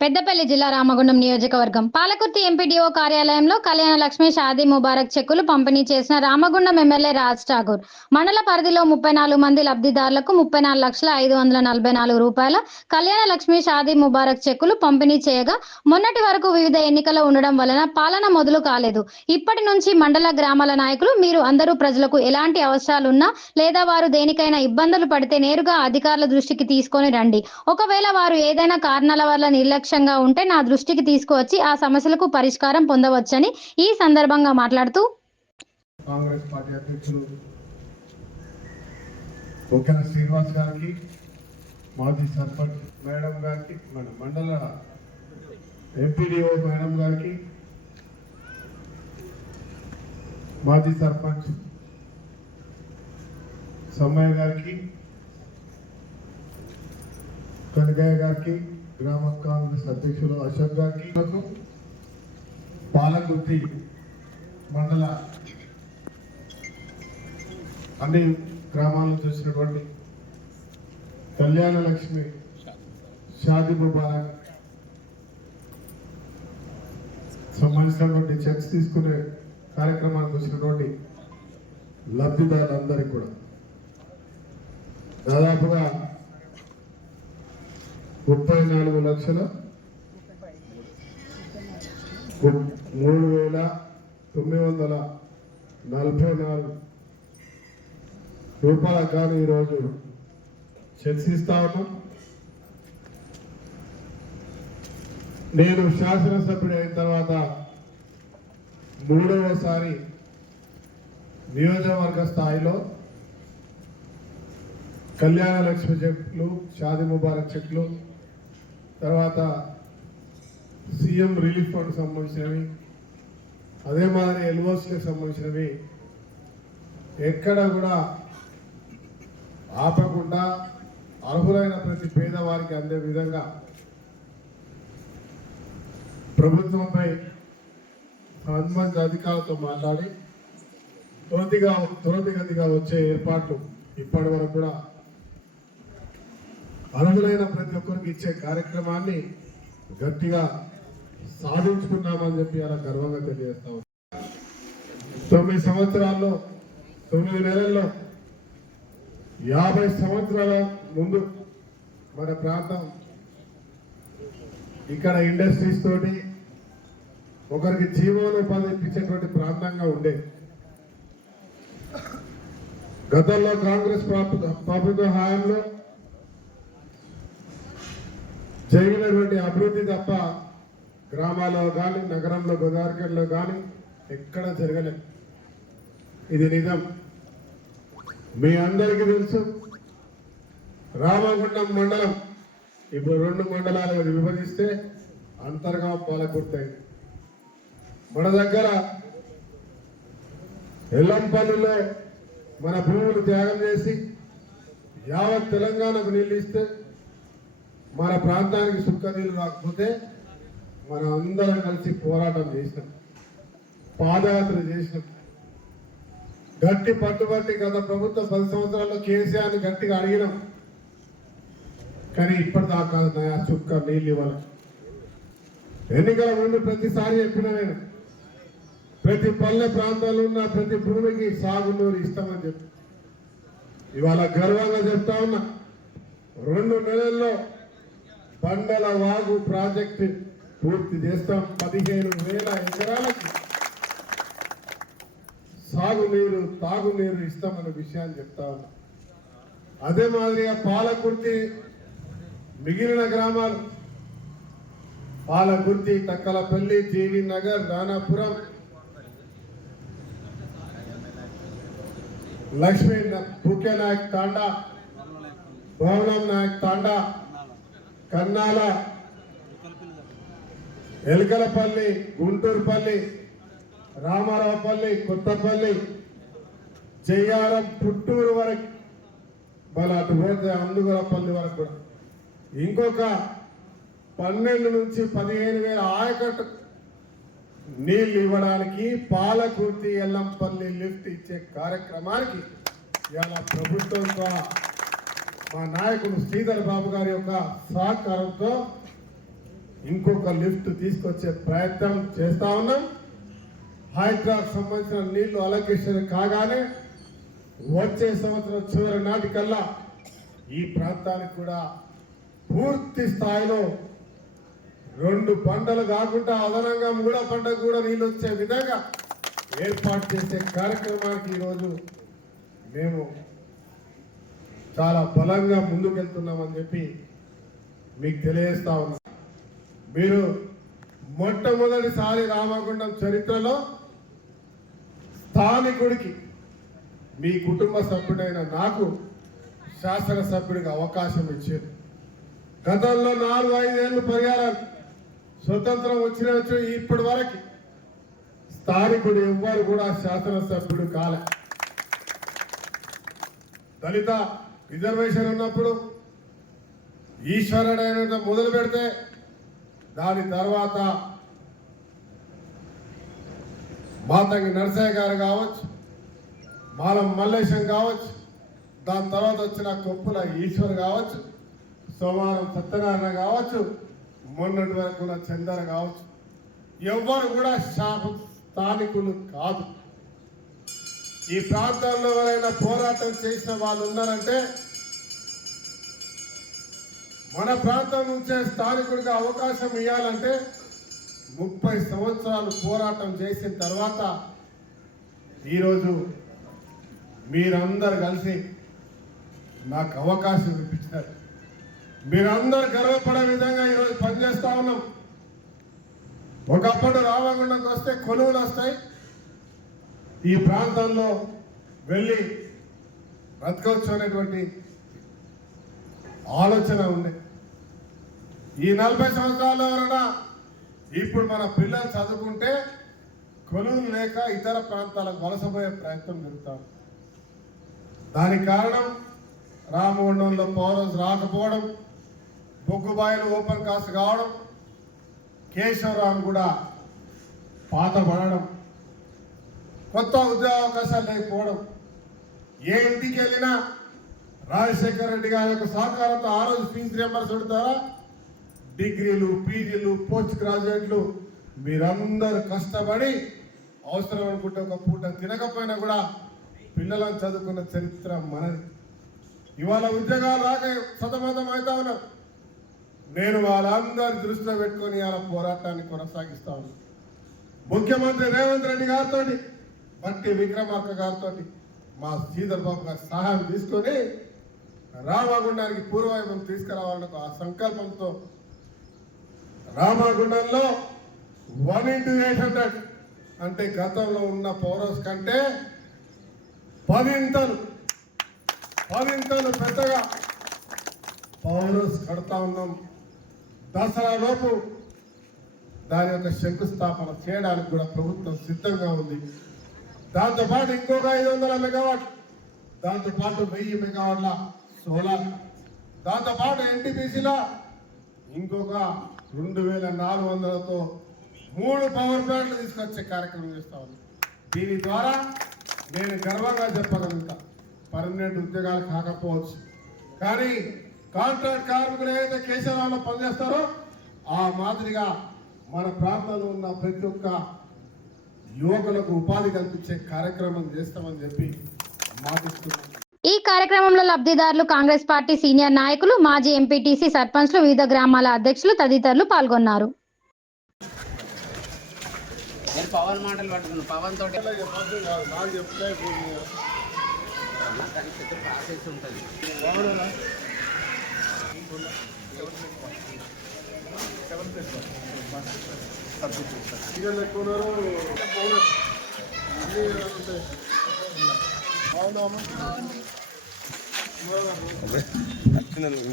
పెద్దపల్లి జిల్లా రామగుండం నియోజకవర్గం పాలకుర్తి ఎంపీడీఓ కార్యాలయంలో కళ్యాణ లక్ష్మి షాదీ ముబారక్ చెక్కులు పంపిణీ చేసిన రామగుండం ఎమ్మెల్యే రాజ్ ఠాకూర్ మండల పరిధిలో 34 మంది లబ్ధిదారులకు 34,544 రూపాయల కళ్యాణ లక్ష్మి షాదీ ముబారక్ చెక్కులు పంపిణీ చేయగా మొన్నటి వరకు వివిధ ఎన్నికలు ఉండడం వలన పాలన మొదలు కాలేదు. ఇప్పటి నుంచి మండల గ్రామాల నాయకులు మీరు అందరూ ప్రజలకు ఎలాంటి అవసరాలున్నా లేదా వారు దేనికైనా ఇబ్బందులు పడితే నేరుగా అధికారుల దృష్టికి తీసుకొని రండి. ఒకవేళ వారు ఏదైనా కారణాల వల్ల నిర్లక్ష్యంగా ఉంటే నా దృష్టికి తీసుకువచ్చి ఆ సమస్యలకు పరిష్కారం పొందవచ్చని ఈ సందర్భంగా మాట్లాడుతూ కాంగ్రెస్ పార్టీ అధ్యక్షులు కోకెన శ్రీనివాస్ గారికి, మాజీ సర్పంచ్ మేడం గారికి, మన మండల ఎంపీడీఓ మేడం గారికి, మాజీ సర్పంచ్ సమ్మయ్య గారికి, కనకయ్య గారికి, గ్రామ కాంగ్రెస్ అధ్యక్షులు అశోక్ గారికి, పాలకుర్తి మండల అన్ని గ్రామాలను చూసినటువంటి కళ్యాణ లక్ష్మి షాదీ ముబారక్ సంబంధించినటువంటి చెక్స్ తీసుకునే కార్యక్రమానికి వచ్చినటువంటి లబ్ధిదారులందరికీ కూడా దాదాపుగా 34,3,944 రూపాయలకు కానీ ఈరోజు చెక్స్ ఇస్తా ఉన్నాం. నేను శాసనసభ్యుడు అయిన తర్వాత 3వసారి నియోజకవర్గ స్థాయిలో కళ్యాణ లక్ష్మి చెక్లు, షాదీ ముబారక్ చెక్లు, తర్వాత సీఎం రిలీఫ్ ఫండ్ సంబంధించినవి, అదే మాదిరి ఎల్ఓసీకి సంబంధించినవి ఎక్కడ కూడా ఆపకుండా అర్హులైన ప్రతి పేదవారికి అందే విధంగా ప్రభుత్వంపై సంబంధిత అధికారులతో మాట్లాడి త్వరితగతిగా వచ్చే ఏర్పాట్లు ఇప్పటి వరకు కూడా అర్హులైన ప్రతి ఒక్కరికి ఇచ్చే కార్యక్రమాన్ని గట్టిగా సాధించుకున్నామని చెప్పి అలా గర్వంగా తెలియజేస్తా ఉన్నాం. 9 సంవత్సరాల్లో 9 నెలల్లో 50 సంవత్సరాల ముందు మన ప్రాంతం ఇక్కడ ఇండస్ట్రీస్ తోటి ఒకరికి జీవనోపాధి ఇప్పించేటువంటి ప్రాంతంగా ఉండేది. గతంలో కాంగ్రెస్ ప్రభుత్వ హయాంలో జరిగినటువంటి అభివృద్ధి తప్ప గ్రామాల్లో కానీ నగరంలో గోదావరిలో కానీ ఎక్కడ జరగలేదు. ఇది నిజం. మీ అందరికీ తెలుసు, రామగుండం మండలం ఇప్పుడు 2 మండలాలుగా విభజిస్తే అంతర్గా పాలకుర్తాయి. మన దగ్గర ఎల్లంపల్లిలో మన భూములు త్యాగం చేసి యావత్ తెలంగాణకు నీళ్ళు ఇస్తే మన ప్రాంతానికి సుక్క నీళ్ళు రాకపోతే మనం అందరం కలిసి పోరాటం చేసినాం, పాదయాత్ర చేసినాం. గట్టి పట్టుబట్టి గత ప్రభుత్వం 10 సంవత్సరాల్లో కేసీఆర్ని గట్టిగా అడిగినాం, కానీ ఇప్పటిదాకా నయా చుక్క నీళ్ళు ఇవ్వాలి. ఎన్నికల ముందు ప్రతిసారి చెప్పిన నేను ప్రతి పల్లె ప్రాంతాల్లో ఉన్న ప్రతి భూమికి సాగునీరు ఇస్తామని చెప్పి ఇవాళ గర్వంగా చెప్తా ఉన్నా. 2 నెలల్లో బండల వాగు ప్రాజెక్టు పూర్తి చేస్తాం. 15,000 ఎకరాలకి సాగునీరు తాగునీరు ఇస్తామనే విషయాన్ని చెప్తా ఉన్నా. అదే మాదిరిగా పాలకుర్తి మిగిలిన గ్రామాలు పాలకుర్తి, తక్కలపల్లి, జీవి నగర్, దానాపురం, లక్ష్మీ భూకే నాయక్ తాండా, భవనం నాయక్ తాండా, కన్నాల, ఎల్కలపల్లి, గుంటూరుపల్లి, రామారావుపల్లి, కొత్తపల్లి, చెయ్యారం, పుట్టూరు వరకు మళ్ళీ అటు పోతే అందుగులపల్లి వరకు కూడా ఇంకొక 12 నుంచి 15,000 ఆయకట్టు నీళ్లు ఇవ్వడానికి పాలకుర్తి ఎల్లంపల్లి లిఫ్ట్ ఇచ్చే కార్యక్రమానికి ఇవాళ ప్రభుత్వం ద్వారా మా నాయకుడు శ్రీధర్ బాబు గారి యొక్క సహకారంతో ఇంకొక లిఫ్ట్ తీసుకొచ్చే ప్రయత్నం చేస్తా ఉన్నాం. హైడ్రాకు సంబంధించిన నీళ్లు అలొకేషన్ కాగానే వచ్చే సంవత్సరం చివరి నాటికల్లా ఈ ప్రాంతానికి కూడా పూర్తి స్థాయిలో 2 పంటలు కాకుండా అదనంగా 3వ పంటకు కూడా నీళ్ళు వచ్చే విధంగా ఏర్పాటు చేసే కార్యక్రమానికి ఈరోజు మేము చాలా బలంగా ముందుకెళ్తున్నామని చెప్పి మీకు తెలియజేస్తా ఉన్నాం. మీరు మొట్టమొదటిసారి రామగుండం చరిత్రలో స్థానికుడికి మీ కుటుంబ సభ్యుడైన నాకు శాసనసభ్యుడిగా అవకాశం ఇచ్చారు. గతంలో 4-5 ఏళ్ళు పర్యాలు స్వతంత్రం వచ్చిన ఇప్పటి వరకు స్థానికుడు ఎవ్వరు కూడా శాసనసభ్యుడు కాలే. దళిత రిజర్వేషన్ ఉన్నప్పుడు ఈశ్వరుడైన మొదలు పెడితే దాని తర్వాత మాతంగి నరసయ్య గారు కావచ్చు, మాలం మల్లేశం కావచ్చు, దాని తర్వాత వచ్చిన కొప్పుల ఈశ్వర్ కావచ్చు, సోమవారం సత్యనారాయణ కావచ్చు, మొన్నటి వరకు ఉన్న చందర కావచ్చు, ఎవ్వరు కూడా స్థానికులు కాదు. ఈ ప్రాంతాల్లో ఎవరైనా పోరాటం చేసిన వాళ్ళు ఉన్నారంటే మన ప్రాంతం నుంచే స్థానికుడిగా అవకాశం ఇవ్వాలంటే 30 సంవత్సరాలు పోరాటం చేసిన తర్వాత ఈరోజు మీరందరూ కలిసి నాకు అవకాశం ఇప్పించారు. మీరందరూ గర్వపడే విధంగా ఈరోజు పనిచేస్తా ఉన్నాం. ఒకప్పుడు రామగుండంకి వస్తే కొలువులు వస్తాయి, ఈ ప్రాంతంలో వెళ్ళి బ్రతకవచ్చు అనేటువంటి ఆలోచన ఉంది. ఈ 40 సంవత్సరాల వలన ఇప్పుడు మన పిల్లలు చదువుకుంటే కొలువులు లేక ఇతర ప్రాంతాలకు వలసపోయే ప్రయత్నం జరుగుతాం. దానికి కారణం రామగుండంలో పౌరస్ రాకపోవడం, బొగ్గుబాయిలు ఓపెన్ కాస్ట్ కావడం, కేశవరాం కూడా పాత పడడం, కొత్త ఉద్యోగ అవకాశాలు లేకపోవడం. ఏ ఇంటికి వెళ్ళినా రాజశేఖర రెడ్డి గారి యొక్క సహకారంతో ఆ రోజు ఫీజు రియంబర్స్మెంట్ ద్వారా డిగ్రీలు, పీజీలు, పోస్ట్ గ్రాడ్యుయేట్లు మీరందరూ కష్టపడి అవసరం అనుకుంటే ఒక పూట తినకపోయినా కూడా పిల్లలను చదువుకున్న చరిత్ర మనది. ఇవాళ ఉద్యోగాలు రాక సతమతం అవుతా ఉన్నారు. నేను వాళ్ళందరి దృష్టిలో పెట్టుకొని ఇవాళ పోరాటాన్ని కొనసాగిస్తా ఉన్నాను. ముఖ్యమంత్రి రేవంత్ రెడ్డి గారితో, బట్టి విక్రమార్క గారితో, మా శ్రీధర్ బాబు గారి సహాయం తీసుకొని రామగుండానికి పూర్వవైభవం తీసుకురావాలని ఆ సంకల్పంతో రామగుండంలో 1:800 అంటే గతంలో ఉన్న పౌరస్ కంటే 10 ఇంతలు పెద్దగా పౌరస్ కడతా ఉన్నాం. దసరా లోపు దాని యొక్క శంకుస్థాపన చేయడానికి కూడా ప్రభుత్వం సిద్ధంగా ఉంది. దాంతోపాటు ఇంకొక 500 మెగావాట్, దాంతోపాటు 1000 మెగావాట్ల సోలార్, దాంతోపాటు ఎన్టీపీసీలో ఇంకొక 2400తో 3 పవర్ ప్లాంట్లు తీసుకొచ్చే కార్యక్రమం చేస్తా ఉన్నాం. దీని ద్వారా నేను గర్వంగా చెప్పగలుగుతా, పర్మనెంట్ ఉద్యోగాలు కాకపోవచ్చు కానీ కాంట్రాక్ట్ కార్మికులు ఏదైతే కేశవరావులో పనిచేస్తారో ఆ మాదిరిగా మన ప్రాంతంలో ఉన్న ప్రతి ఒక్క యువకులకు ఉపాధి కల్పించే కార్యక్రమం చేస్తామని చెప్పి మాటిస్తున్నాను. ఈ కార్యక్రమంలో లబ్ధిదారులు, కాంగ్రెస్ పార్టీ సీనియర్ నాయకులు, మాజీ ఎంపీటీసీ సర్పంచ్లు, వివిధ గ్రామాల అధ్యక్షులు తదితరులు పాల్గొన్నారు. పవన్ మాటలు పట్టుకున్నాను, పవన్ తోటి ప్రాసెస్ ఉంటుంది.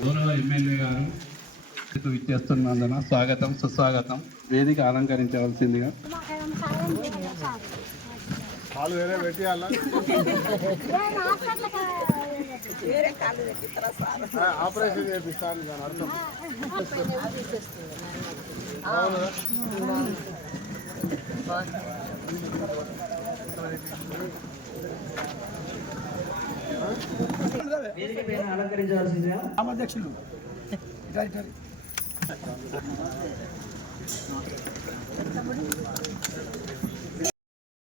గౌరవ ఎమ్మెల్యే గారు ఇచ్చేస్తున్నందున స్వాగతం, సుస్వాగతం. వేదిక అలంకరించవలసిందిగా. వాళ్ళు వేరే పెట్టియాలా, ఆపరేషన్ చేపిస్తాను దాని అర్థం. అలంకరించవలసిందిగా అధ్యక్షులు